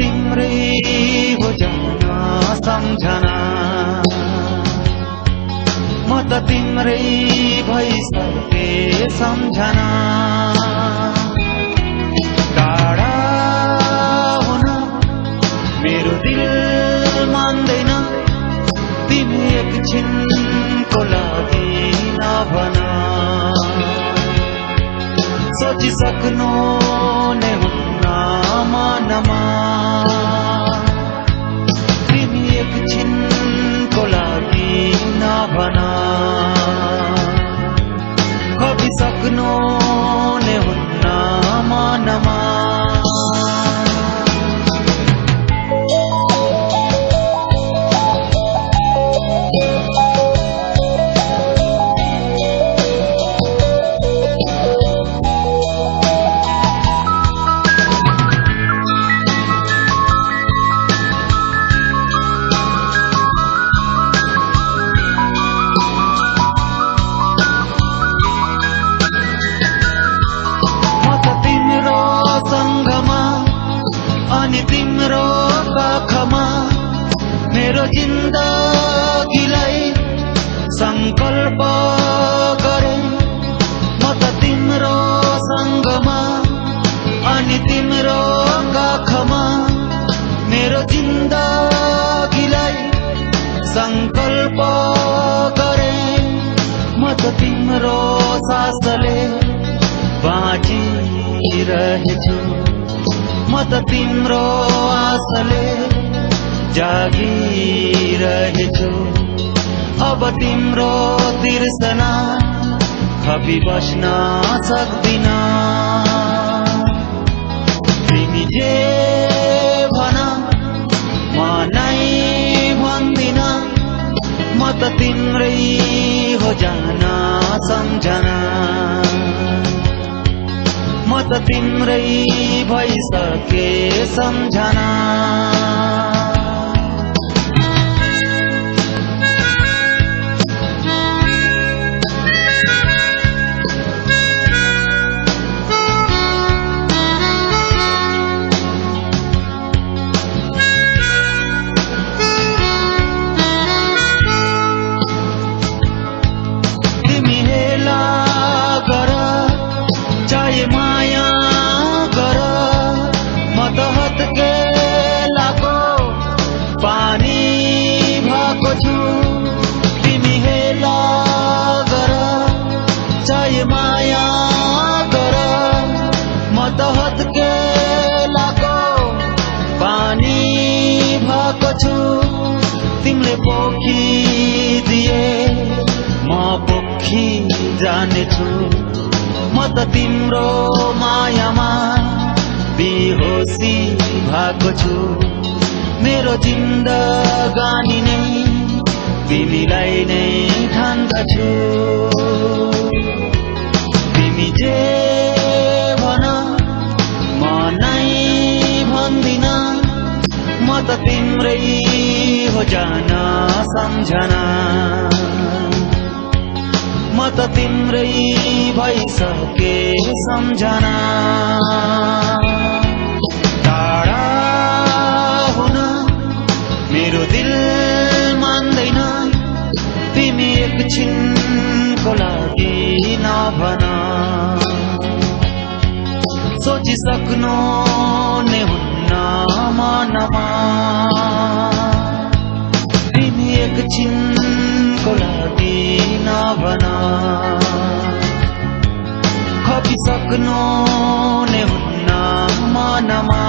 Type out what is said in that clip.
तिम्रै हो जान सम्झना, म त तिम्रै भइसके सम्झना। टाढा हुन मेरो दिल मान्दैन, तिमी एकछिनको लागि नभन। सोचिसक्नु नै हुन्न मनमा, तिमी एकछिनको लागि नभन। खपिसक्नु नै हुन्न मनमा। अनि तिम्रो पाखमा मेरो जिन्दगीलाई संकल्प गरे। म त तिम्रो सँगमा अनि तिम्रो काखमा मेरो जिन्दगीलाई संकल्प गरे। म त तिम्रो सासले बाँचिरहेछु, म त तिम्रो आशले जागिरहेछु। अब तिम्रो तिर्सना खपी बस्न सक्दिन। तिमी जे भन म नै भन्दिन, म त तिम्रै हो जान सम्झना, म त तिम्रै भइसके सम्झना। तिमी हेला गर चाहे माया गर, म त हत्केलाको पानी भएको छु। तिमी हेला गर चाहे माया गर, म त हत्केलाको पानी भएको छु। तिमीले पोखिदिए म पोखी जानेछु, म त तिम्रो मायामा बेहोसी भएको छु। मेरो जिन्दगानी नै तिमीलाई नै ठान्दछु। तिमी जे भन म नै भन्दिन, म त तिम्रै हो जान सम्झना, म त तिम्रै भइसके सम्झना। टाढा हुन मेरो दिल मान्दैन, तिमी एकछिनको लागि नभन। सोचिसक्नु नै हुन्न मनमा, तिमी एकछिनको लागि नभन। खपिसक्नु नै हुन्न मनमा।